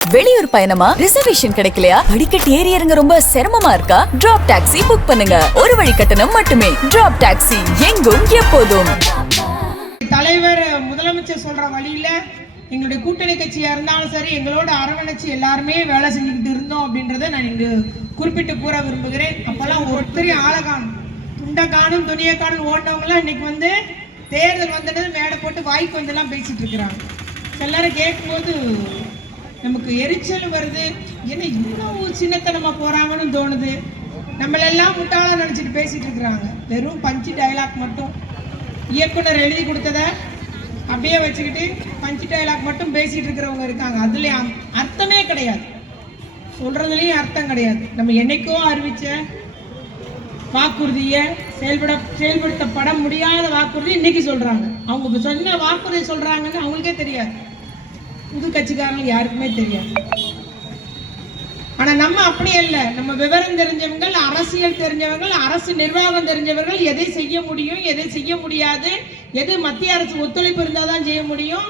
வெளியூர் பயணமா? ரிசர்வேஷன் கிடைக்கலையா? படிக்கட்டு ஏறி இறங்க ரொம்ப சிரமமா இருக்கா? டிராப் டாக்ஸி புக் பண்ணுங்க. ஒரு வழி கட்டணம் மட்டுமே. டிராப் டாக்ஸி, எங்கும் எப்போதும். தலைவர் முதலமைச்சர் சொல்ற வழியில எங்களுடைய கூட்டணி கட்சியா இருந்தாலும் சரி, எங்களோட அரவணைச்சு எல்லாருமே வேலை செஞ்சுக்கிட்டு இருந்தோம் அப்படின்றத நான் இங்கு குறிப்பிட்டு கூற விரும்புகிறேன். அப்பெல்லாம் ஒருத்தரையும் ஆளை காணும், துண்டை காணும், துணியை காணும் ஓடினவங்களாம் இன்னைக்கு வந்து தேர்தல் வந்தது மேடை போட்டு வாய்க்கு வந்தெல்லாம் பேசிட்டு இருக்கிறாங்க. எல்லாரும் கேட்கும்போது நமக்கு எரிச்சல் வருது. ஏன்னா இவ்வளவு சின்னத்தனமா போறாங்கன்னு தோணுது. நம்மளெல்லாம் முட்டாள நினைச்சிட்டு பேசிட்டு இருக்கிறாங்க. வெறும் பஞ்சு டைலாக் மட்டும் இயக்குனர் எழுதி கொடுத்ததை அப்படியே வச்சுக்கிட்டு பஞ்சு டைலாக் மட்டும் பேசிட்டு இருக்கிறவங்க இருக்காங்க. அதுல அர்த்தமே கிடையாது, சொல்றதுலயும் அர்த்தம் கிடையாது. நம்ம என்னைக்கோ அறிவிச்ச வாக்குறுதியை செயல்படுத்தப்பட முடியாத வாக்குறுதி இன்னைக்கு சொல்றாங்க. அவங்க சொன்ன வாக்குறுதி சொல்றாங்கன்னு அவங்களுக்கே தெரியாது, புது கட்சிக்காரங்க யாருக்குமே தெரியாது. ஆனா நம்ம அப்படி அல்ல. நம்ம விவரம் தெரிஞ்சவங்கள், அரசியல் தெரிஞ்சவர்கள், அரசு நிர்வாகம் தெரிஞ்சவர்கள், எதை செய்ய முடியும், எதை செய்ய முடியாது, எது மத்திய அரசு ஒத்துழைப்பு இருந்தாதான் செய்ய முடியும்,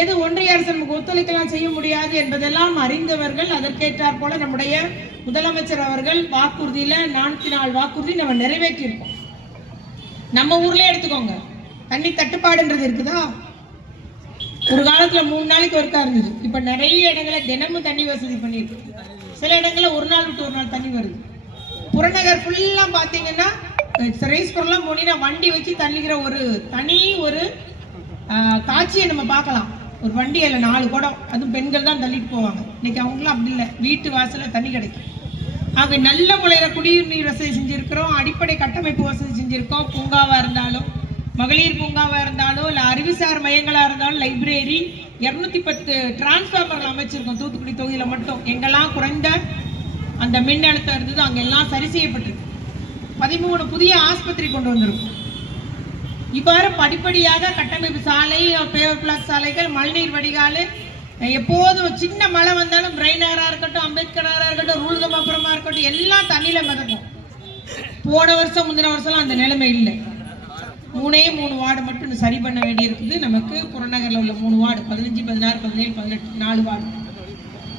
எது ஒன்றிய அரசு நமக்கு ஒத்துழைக்கலாம் செய்ய முடியாது என்பதெல்லாம் அறிந்தவர்கள். அதற்கேற்றாற் போல நம்முடைய முதலமைச்சர் அவர்கள் வாக்குறுதியில 404 வாக்குறுதி நம்ம நிறைவேற்றியிருக்கோம். நம்ம ஊர்ல எடுத்துக்கோங்க, தண்ணி தட்டுப்பாடுன்றது இருக்குதா? ஒரு காலத்துல 3 நாளைக்கு ஒருக்கா இருந்தது. இப்ப நிறைய இடங்களை தினமும் தண்ணி வசதி பண்ணிருக்கு. சில இடங்கள்ல ஒரு நாள் விட்டு ஒரு நாள் தண்ணி வருது. புறநகர் ஃபுல்லா பாத்தீங்கன்னா ரேஸ்புரம்லாம் போனீங்கன்னா வண்டி வச்சு தள்ளிக்கிற ஒரு தனி ஒரு காட்சியை நம்ம பார்க்கலாம். ஒரு வண்டியில 4 குடம், அதுவும் பெண்கள் தான் தள்ளிட்டு போவாங்க. இன்னைக்கு அவங்களும் அப்படி இல்லை, வீட்டு வாசல்ல தண்ணி கிடைக்கும். ஆக நல்ல முறையில குடிநீர் வசதி செஞ்சிருக்கிறோம், அடிப்படை கட்டமைப்பு வசதி செஞ்சிருக்கோம். பூங்காவா இருந்தாலும், மகளிர் பூங்காவா இருந்தாலும், இல்லை அறிவுசார் மையங்களா இருந்தாலும், லைப்ரரி 210 டிரான்ஸ்ஃபார்மர்கள் அமைச்சிருக்கோம். தூத்துக்குடி தொகுதியில மட்டும் எங்கெல்லாம் குறைந்த அந்த மின் அழுத்தம் இருந்தது அங்கெல்லாம் சரி செய்யப்பட்டிருக்கு. 13 புதிய ஆஸ்பத்திரி கொண்டு வந்திருக்கும். இவ்வாறு படிப்படியாக கட்டமைப்பு சாலை, பேவர் பிளாக் சாலைகள், மழைநீர் வடிகால், எப்போதும் சின்ன மழை வந்தாலும் பிரைனரா இருக்கட்டும், அம்பேத்கரா இருக்கட்டும், ரூல்கமாபுரமா இருக்கட்டும், எல்லாம் தண்ணியில மிதக்கும். போன வருஷம் முந்தின வருஷம் அந்த நிலைமை இல்லை. 3 வார்டு மட்டும் சரி பண்ண வேண்டி இருக்குது. நமக்கு புறநகர்ல உள்ள 3 வார்டு 15, 16, 17, 18 4 வார்டு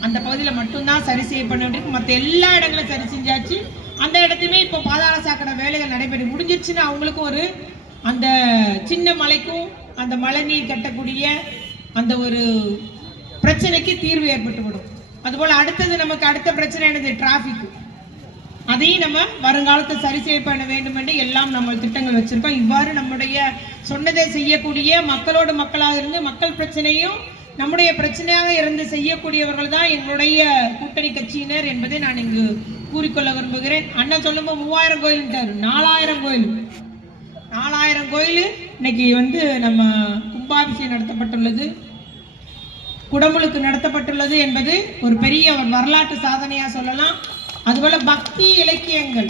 அந்த பகுதியில் மட்டும்தான் சரி செய்ய பண்ண வேண்டியிருக்கு. மற்ற எல்லா இடங்களும் சரி செஞ்சாச்சு. அந்த இடத்துமே இப்போ பாதாள சாக்கடை வேலைகள் நடைபெற முடிஞ்சிருச்சுன்னா அவங்களுக்கும் ஒரு அந்த சின்ன மலைக்கும் அந்த மழை நீர் கட்டக்கூடிய அந்த ஒரு பிரச்சனைக்கு தீர்வு ஏற்பட்டுவிடும். அதுபோல் அடுத்தது நமக்கு அடுத்த பிரச்சனை என்னது? டிராஃபிக். அதையும் நம்ம வருங்காலத்தை சரி செய்ய பண்ண வேண்டும் என்று எல்லாம் நம்ம திட்டங்கள் வச்சிருக்கோம். இவ்வாறு நம்முடைய சொன்னதை செய்யக்கூடிய, மக்களோடு மக்களாக இருந்து மக்கள் பிரச்சனையும் நம்முடைய பிரச்சனையாக இருந்து செய்யக்கூடியவர்கள் தான் எங்களுடைய கூட்டணி கட்சியினர் என்பதை நான் இங்கு கூறிக்கொள்ள விரும்புகிறேன். அண்ணன் சொல்லும்போது 3000 கோயில்ட்டாரு, 4000 கோயில். 4000 கோயில் இன்னைக்கு வந்து நம்ம கும்பாபிஷேகம் நடத்தப்பட்டுள்ளது, குடமுழுக்கு நடத்தப்பட்டுள்ளது என்பது ஒரு பெரிய ஒரு வரலாற்று சாதனையா சொல்லலாம். அதுபோல பக்தி இலக்கியங்கள்,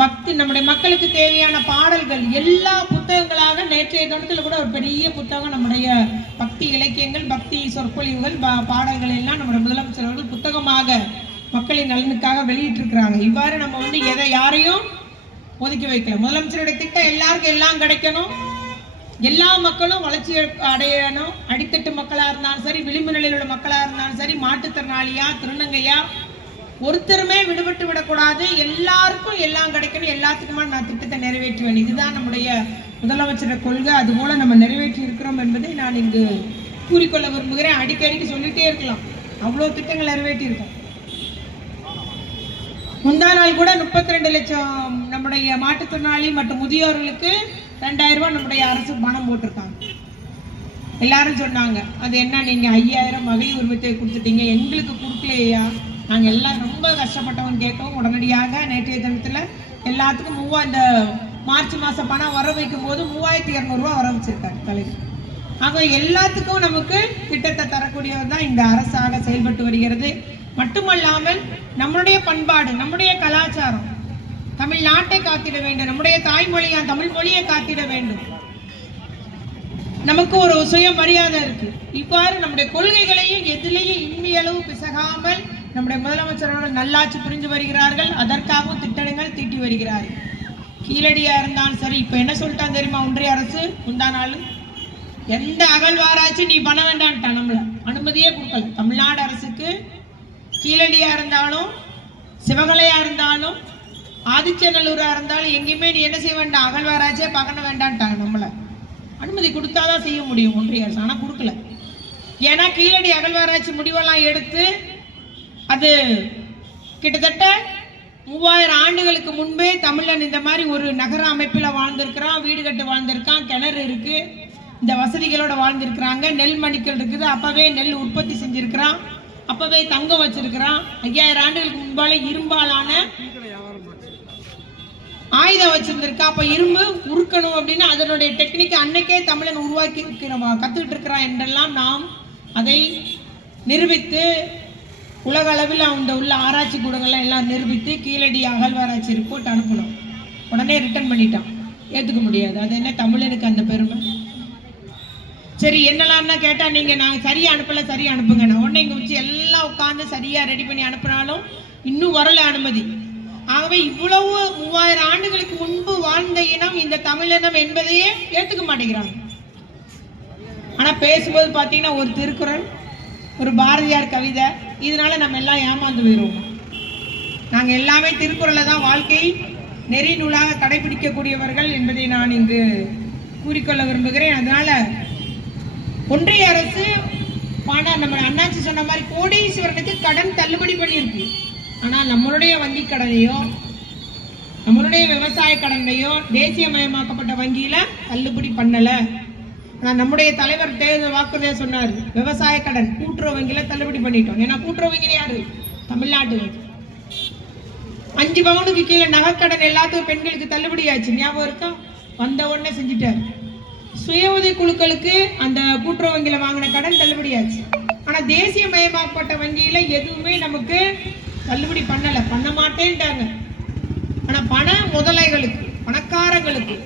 பக்தி நம்முடைய மக்களுக்கு தேவையான பாடல்கள் எல்லா புத்தகங்களாக நேற்றைய தினத்தில் கூட ஒரு பெரிய புத்தகம் நம்முடைய பக்தி இலக்கியங்கள், பக்தி சொற்பொழிவுகள், பாடல்கள் எல்லாம் நம்முடைய முதலமைச்சர் அவர்கள் புத்தகமாக மக்களின் நலனுக்காக வெளியிட்டிருக்கிறாங்க. இவ்வாறு நம்ம வந்து எதை யாரையும் ஒதுக்கி வைக்கல. முதலமைச்சருடைய திட்டம் எல்லாருக்கும் எல்லாம் கிடைக்கணும், எல்லா மக்களும் வளர்ச்சி அடையணும். அடித்தட்டு மக்களா இருந்தாலும் சரி, விளிம்பு நிலையில் உள்ள மக்களா இருந்தாலும் சரி, மாற்றுத்திறனாளியா, திருநங்கையா, ஒருத்தருமே விடுபட்டு விடக்கூடாது. எல்லாருக்கும் எல்லாம் கிடைக்கணும், எல்லாத்துக்குமா நான் திட்டத்தை நிறைவேற்றுவேன். இதுதான் நம்முடைய முதலமைச்சர் கொள்கை. அதுபோல நம்ம நிறைவேற்றி இருக்கிறோம் என்பதை நான் இங்கு கூறிக்கொள்ள விரும்புகிறேன். அடிக்கடிக்கு சொல்லிட்டே இருக்கலாம், அவ்வளோ திட்டங்கள் நிறைவேற்றி இருக்கோம். முந்தா நாள் கூட 32 லட்சம் நம்முடைய மாற்றுத்திறனாளி மற்றும் முதியோர்களுக்கு 2000 ரூபாய் நம்முடைய அரசு பணம் போட்டிருக்காங்க. எல்லாரும் சொன்னாங்க, அது என்ன நீங்க 5000 மகளிர் உரிமை கொடுத்துட்டீங்க, எங்களுக்கு கொடுக்கலையா? நாங்கள் எல்லாம் ரொம்ப கஷ்டப்பட்டவங்க கேட்கவும் உடனடியாக நேற்றைய தினத்தில் எல்லாத்துக்கும் இந்த மார்ச் மாதம் பணம் வர வைக்கும் போது 3200 ரூபா வர வச்சிருக்காரு தலைவர். ஆக எல்லாத்துக்கும் நமக்கு திட்டத்தை தரக்கூடியவர் தான் இந்த அரசாக செயல்பட்டு வருகிறது. மட்டுமல்லாமல் நம்முடைய பண்பாடு, நம்முடைய கலாச்சாரம், தமிழ்நாட்டை காத்திட வேண்டும், நம்முடைய தாய்மொழியா தமிழ் மொழியை காத்திட வேண்டும். நமக்கு ஒரு சுயமரியாதை இருக்கு. இவ்வாறு நம்முடைய கொள்கைகளையும் எதிலேயும் இன்மையளவு பிசகாமல் நம்முடைய முதலமைச்சரோட நல்லாட்சி புரிந்து வருகிறார்கள். அதற்காகவும் திட்டங்கள் தீட்டி வருகிறார்கள். கீழடியா இருந்தாலும் சரி, இப்ப என்ன சொல்லிட்டான் தெரியுமா ஒன்றிய அரசு? முந்தா நாள் எந்த அகழ்வாராய்ச்சி நீ பண்ண வேண்டான்ட்டான் நம்மள. அனுமதியே கொடுக்கல. தமிழ்நாடு அரசுக்கு கீழடியா இருந்தாலும் சிவகலையா இருந்தாலும் ஆதிச்சநல்லூரா இருந்தாலும் எங்கேயுமே நீ என்ன செய்ய வேண்டாம், அகழ்வாராய்ச்சியே பார்க்க வேண்டான்ட்டாங்க. நம்மளை அனுமதி கொடுத்தாதான் செய்ய முடியும் ஒன்றிய அரசு, ஆனால் கொடுக்கல. ஏன்னா கீழடி அகழ்வாராய்ச்சி முடிவெல்லாம் எடுத்து அது கிட்டத்தட்ட 3000 ஆண்டுகளுக்கு முன்பே தமிழன் இந்த மாதிரி ஒரு நகர அமைப்பில் வாழ்ந்திருக்கிறான், வீடு கட்டு வாழ்ந்திருக்கான், கிணறு இருக்கு, இந்த வசதிகளோட வாழ்ந்திருக்கிறாங்க, நெல் மணிக்கல் இருக்குது, அப்பவே நெல் உற்பத்தி செஞ்சிருக்கிறான், அப்பவே தங்கம் வச்சிருக்கிறான். 5000 ஆண்டுகளுக்கு முன்பாலே இரும்பாலான ஆயுதம் வச்சிருந்திருக்கா. அப்ப இரும்பு உருக்கணும் அப்படின்னு அதனுடைய டெக்னிக் அன்னைக்கே தமிழன் உருவாக்கி கத்துக்கிட்டு இருக்கிறான் என்றெல்லாம் நாம் அதை நிரூபித்து உலக அளவில் அந்த உள்ள ஆராய்ச்சி கூடங்கள்லாம் எல்லாம் நிரூபித்து கீழடி அகழ்வாராய்ச்சி ரிப்போர்ட் அனுப்பணும். உடனே ரிட்டர்ன் பண்ணிட்டான், ஏற்றுக்க முடியாது. அது என்ன தமிழனுக்கு அந்த பெருமை? சரி என்னெல்லாம்னா கேட்டா நீங்க நான் சரியா அனுப்பல, சரியா அனுப்புங்க. நான் உடனே இங்க வச்சு எல்லாம் உட்காந்து சரியா ரெடி பண்ணி அனுப்பினாலும் இன்னும் வரல அனுமதி. ஆகவே இவ்வளவு 3000 ஆண்டுகளுக்கு முன்பு வாழ்ந்த இனம் இந்த தமிழினம் என்பதையே ஏற்றுக்க மாட்டேங்கிறாங்க. ஆனா பேசும்போது பாத்தீங்கன்னா ஒரு திருக்குறள், ஒரு பாரதியார் கவிதை, இதனால நம்ம எல்லாம் ஏமாந்து போயிடுவோம். நாங்க எல்லாமே திருக்குறளை தான் வாழ்க்கை நெறி நூலாக கடைபிடிக்கக்கூடியவர்கள் என்பதை நான் இங்கு கூறிக்கொள்ள விரும்புகிறேன். அதனால ஒன்றிய அரசு பணம், நம்ம அண்ணாச்சி சொன்ன மாதிரி கோடீஸ்வரனுக்கு கடன் தள்ளுபடி பண்ணியிருக்கு. ஆனால் நம்மளுடைய வங்கி கடனையோ நம்மளுடைய விவசாய கடனையோ தேசியமயமாக்கப்பட்ட வங்கியில தள்ளுபடி பண்ணல. ஆனால் நம்முடைய தலைவர் தேர்தல் வாக்குறுதியா சொன்னார், விவசாய கடன் கூட்டுறவு வங்கியில தள்ளுபடி பண்ணிட்டோம். ஏன்னா கூட்டுறவு வங்கியில யாரு? தமிழ்நாட்டு வங்கி. 5 பவுனுக்கு கீழே நகைக்கடன் எல்லாத்துக்கும் பெண்களுக்கு தள்ளுபடி ஆச்சு, ஞாபகம் இருக்கா? வந்த உடனே செஞ்சுட்டாரு. சுய உதவி குழுக்களுக்கு அந்த கூட்டுறவு வங்கியில வாங்கின கடன் தள்ளுபடி ஆச்சு. ஆனா தேசியமயமாக்கப்பட்ட வங்கியில எதுவுமே நமக்கு தள்ளுபடி பண்ணல, பண்ண மாட்டேன்ட்டாங்க. ஆனா பண முதலைகளுக்கு, பணக்காரங்களுக்கு,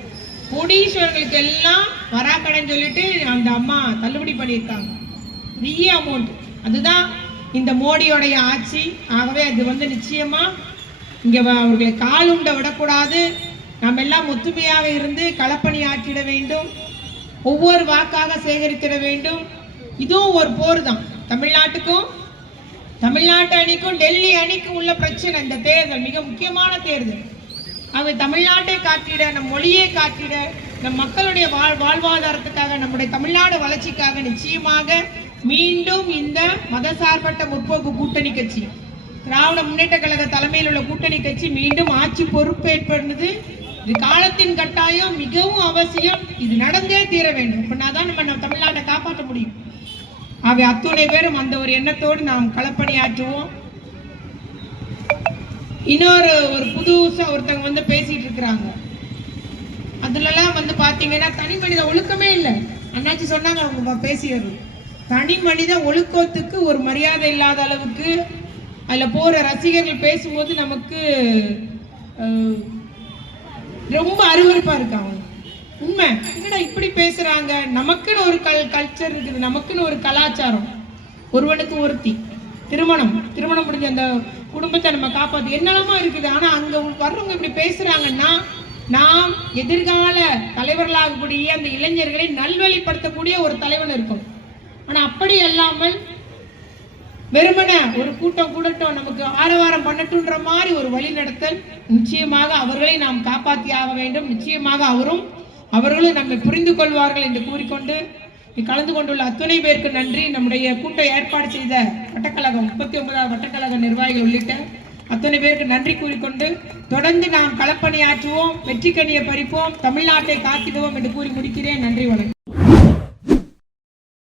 கோடீஸ்வரர்களுக்கு எல்லாம் வராக்கடன் சொல்லிட்டு அந்த அம்மா தள்ளுபடி பண்ணியிருக்காங்க, பெரிய அமௌண்ட். அதுதான் இந்த மோடியோடைய ஆட்சி. ஆகவே அது நிச்சயமா இங்க அவர்களை காலுண்ட விடக்கூடாது. நாம் எல்லாம் ஒத்துமையாக இருந்து களப்பணி ஆற்றிட வேண்டும், ஒவ்வொரு வாக்காக சேகரித்திட வேண்டும். இதுவும் ஒரு போர் தான். தமிழ்நாட்டுக்கும் தமிழ்நாட்டு அணிக்கும் டெல்லி அணிக்கும் உள்ள பிரச்சனை. இந்த தேர்தல் மிக முக்கியமான தேர்தல். அவை தமிழ்நாட்டை காத்திட, நம் மொழியை காத்திட, நம் மக்களுடைய வாழ்வாதாரத்துக்காக, நம்முடைய தமிழ்நாடு வளர்ச்சிக்காக நிச்சயமாக மீண்டும் இந்த மதசார்பற்ற முற்போக்கு கூட்டணி கட்சி, திராவிட முன்னேற்ற கழக தலைமையில் உள்ள கூட்டணி கட்சி மீண்டும் ஆட்சி பொறுப்பேற்பது இது காலத்தின் கட்டாயம், மிகவும் அவசியம். இது நடந்தே தீர வேண்டும். அப்படின்னாதான் நம்ம தமிழ்நாட்டை காப்பாற்ற முடியும். ஆக அத்துணை பேரும் அந்த ஒரு எண்ணத்தோடு நாம் களப்பணியாற்றுவோம். இன்னொரு புதுசா ஒருத்தவங்க பேசிட்டு இருக்கிறாங்க. அதுலலாம் பாத்தீங்கன்னா தனி மனித ஒழுக்கமே இல்லை. அண்ணாச்சி சொன்னாங்க, அவங்க பேசியது தனி மனித ஒழுக்கத்துக்கு ஒரு மரியாதை இல்லாத அளவுக்கு அதுல போற ரசிகர்கள் பேசும்போது நமக்கு ரொம்ப அருவருப்பா இருக்காங்க. உண்மை என்னடா இப்படி பேசுறாங்க? நமக்குன்னு ஒரு கல்ச்சர் இருக்குது, நமக்குன்னு ஒரு கலாச்சாரம். ஒருவனுக்கு ஒருத்தி திருமணம் முடிஞ்ச அந்த குடும்பத்தை நம்ம காப்பாற்று என்னெல்லாமா இருக்குது. ஆனா அங்க வர்றவங்க இப்படி பேசுறாங்கன்னா நாம் எதிர்கால தலைவர்களாகக்கூடிய அந்த இளைஞர்களை நல்வழிப்படுத்தக்கூடிய ஒரு தலைவன் இருக்கும். ஆனா அப்படி அல்லாமல் வெறுமன ஒரு கூட்டட்டும், நமக்கு ஆரவாரம் பண்ணட்டுன்ற மாதிரி ஒரு வழி நடத்தல். நிச்சயமாக அவர்களை நாம் காப்பாற்றி ஆக வேண்டும். நிச்சயமாக அவர்களும் நம்மை புரிந்து கொள்வார்கள் என்று கூறிக்கொண்டு கலந்து கொண்டுள்ள அத்துணை பேருக்கு நன்றி. நம்முடைய கூட்ட ஏற்பாடு செய்த வட்டக்கழகம் 39வது வட்டக்கழக நிர்வாகிகள் உள்ளிட்ட அத்தனை பேருக்கு நன்றி கூறிக்கொண்டு தொடர்ந்து நாம் களப்பணியாற்றுவோம், வெற்றி கனியை பறிப்போம், தமிழ்நாட்டை காத்திடுவோம் என்று கூறி முடிக்கிறேன். நன்றி, வணக்கம்.